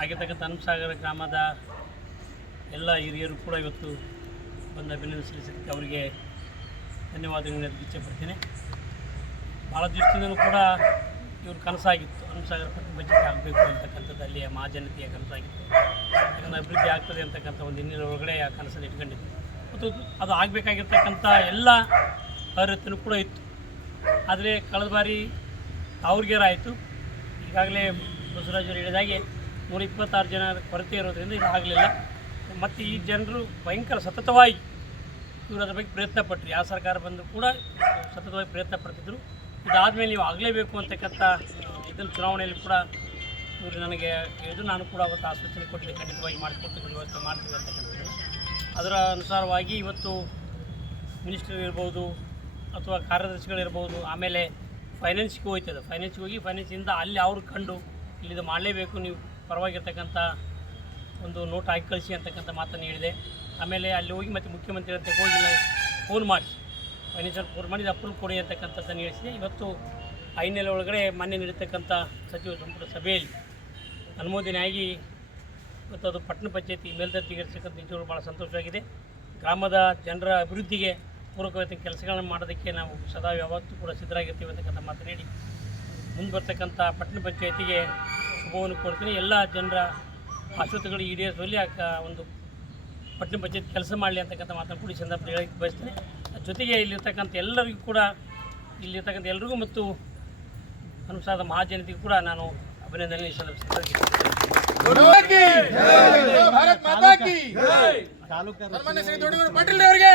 ಆಗಿರ್ತಕ್ಕಂಥ ಹನುಮಸಾಗರ ಗ್ರಾಮದ ಎಲ್ಲ ಹಿರಿಯರು ಕೂಡ ಇವತ್ತು ಬಂದು ಅಭಿನಂದನೆ ಸಲ್ಲಿಸೋದಕ್ಕೆ ಅವರಿಗೆ ಧನ್ಯವಾದಗಳನ್ನು ಇಚ್ಛೆಪಡ್ತೀನಿ. ಭಾಳ ದಿವಸದಿಂದಲೂ ಕೂಡ ಇವ್ರ ಕನಸಾಗಿತ್ತು, ಹನುಮಸಾಗರ ಪಟ್ಟಣ ಬಜೆಟ್ ಆಗಬೇಕು ಅಂತಕ್ಕಂಥದ್ದು ಅಲ್ಲಿಯ ಮಹಾಜನತೆಯ ಕನಸಾಗಿತ್ತು. ಯಾಕಂದರೆ ಅಭಿವೃದ್ಧಿ ಆಗ್ತದೆ ಅಂತಕ್ಕಂಥ ಒಂದು ಹಿನ್ನೆಲೆ ಒಳಗಡೆ ಆ ಕನಸನ್ನು ಇಟ್ಕೊಂಡಿತ್ತು ಮತ್ತು ಅದು ಆಗಬೇಕಾಗಿರ್ತಕ್ಕಂಥ ಎಲ್ಲ ಅರ್ಹತೆಯೂ ಕೂಡ ಇತ್ತು. ಆದರೆ ಕಳೆದ ಬಾರಿ ತಾವ್ರಿಗೇರ ಆಯಿತು. ಈಗಾಗಲೇ ಬಸವರಾಜರು ಹೇಳಿದಾಗೆ 126 ಜನ ಕೊರತೆ ಇರೋದ್ರಿಂದ ಇದು ಆಗಲಿಲ್ಲ. ಮತ್ತು ಈ ಜನರು ಭಯಂಕರ ಸತತವಾಗಿ ಇವರು ಅದ್ರ ಬಗ್ಗೆ ಪ್ರಯತ್ನ ಪಟ್ಟರು. ಯಾವ ಸರ್ಕಾರ ಬಂದರೂ ಕೂಡ ಸತತವಾಗಿ ಪ್ರಯತ್ನ ಪಡ್ತಿದ್ರು. ಇದಾದಮೇಲೆ ನೀವು ಆಗಲೇಬೇಕು ಅಂತಕ್ಕಂಥ ಇದನ್ನು ಚುನಾವಣೆಯಲ್ಲಿ ಕೂಡ ಇವರು ನನಗೆ ಹೇಳಿದ್ರು. ನಾನು ಕೂಡ ಅವತ್ತು ಆಶ್ವಾಸನೆ ಕೊಟ್ಟಿದ್ದೆ, ಖಂಡಿತವಾಗಿ ಮಾಡಿಕೊಡ್ತಕ್ಕಂಥ ವ್ಯವಸ್ಥೆ ಮಾಡ್ತೀವಿ ಅಂತಕ್ಕಂಥದ್ದು. ಅದರ ಅನುಸಾರವಾಗಿ ಇವತ್ತು ಮಿನಿಸ್ಟರ್ ಇರ್ಬೋದು ಅಥವಾ ಕಾರ್ಯದರ್ಶಿಗಳಿರ್ಬೋದು, ಆಮೇಲೆ ಫೈನಾನ್ಸ್ಗೆ ಹೋಗ್ತದೆ. ಫೈನಾನ್ಸ್ಗೆ ಹೋಗಿ ಫೈನಾನ್ಸಿಂದ ಅಲ್ಲಿ ಅವ್ರು ಕಂಡು ಇಲ್ಲಿದು ಮಾಡಲೇಬೇಕು, ನೀವು ಪರವಾಗಿರ್ತಕ್ಕಂಥ ಒಂದು ನೋಟ್ ಹಾಕಿ ಕಳಿಸಿ ಅಂತಕ್ಕಂಥ ಮಾತನ್ನು ಹೇಳಿದೆ. ಆಮೇಲೆ ಅಲ್ಲಿ ಹೋಗಿ ಮತ್ತು ಮುಖ್ಯಮಂತ್ರಿ ಅಂತ ಹೋಗಿ ಫೋನ್ ಮಾಡಿ ಫೈನಾನ್ಷಿಯಲ್ ಫೋನ್ ಮಾಡಿ ಅಪ್ರೂವ್ ಕೊಡಿ ಅಂತಕ್ಕಂಥದ್ದನ್ನು ಹೇಳಿಸಿದೆ. ಇವತ್ತು ಐನೆಲೆ ಒಳಗಡೆ ಮೊನ್ನೆ ನಡೀತಕ್ಕಂಥ ಸಚಿವ ಸಂಪುಟ ಸಭೆಯಲ್ಲಿ ಅನುಮೋದನೆ ಆಗಿ ಇವತ್ತು ಅದು ಪಟ್ಟಣ ಪಂಚಾಯತಿ ಮೇಲ್ದರ್ಜೆಗೇರಿಸತಕ್ಕಂಥ ನಿಜಗಳು ಭಾಳ ಸಂತೋಷವಾಗಿದೆ. ಗ್ರಾಮದ ಜನರ ಅಭಿವೃದ್ಧಿಗೆ ಪೂರಕವಾದ ಕೆಲಸಗಳನ್ನು ಮಾಡೋದಕ್ಕೆ ನಾವು ಸದಾ ಯಾವತ್ತೂ ಕೂಡ ಸಿದ್ಧರಾಗಿರ್ತೀವಿ ಅಂತಕ್ಕಂಥ ಮಾತನ್ನು ಹೇಳಿ ಮುಂದೆ ಬರ್ತಕ್ಕಂಥ ಪಟ್ಟಣ ಪಂಚಾಯತಿಗೆ ಶುಭವನ್ನು ಕೊಡ್ತೀನಿ. ಎಲ್ಲ ಜನರ ಆಶೋತ್ತರಗಳು ಈಡೇರಿಸುವಲ್ಲಿ ಒಂದು ಪಟ್ಟಣ ಪಂಚಾಯತ್ ಕೆಲಸ ಮಾಡಲಿ ಅಂತಕ್ಕಂಥ ಮಾತನ್ನು ಕೂಡ ಈ ಸಂದರ್ಭದಲ್ಲಿ ಹೇಳಕ್ಕೆ ಬಯಸ್ತೀನಿ. ಜೊತೆಗೆ ಇಲ್ಲಿರ್ತಕ್ಕಂಥ ಎಲ್ಲರಿಗೂ ಕೂಡ ಎಲ್ಲರಿಗೂ ಮತ್ತು ಹನುಮಸಾಗರದ ಮಹಾಜನತೆಗೂ ಕೂಡ ನಾನು ಅಭಿನಂದನೆ ಭಾರತ್ ಮಾತಾ ಕಿ ಜೈ. ಸನ್ಮಾನ್ಯ ಶ್ರೀ ದೊಡ್ಡಗೌಡ ಪಾಟೀಲ್ ಅವರಿಗೆ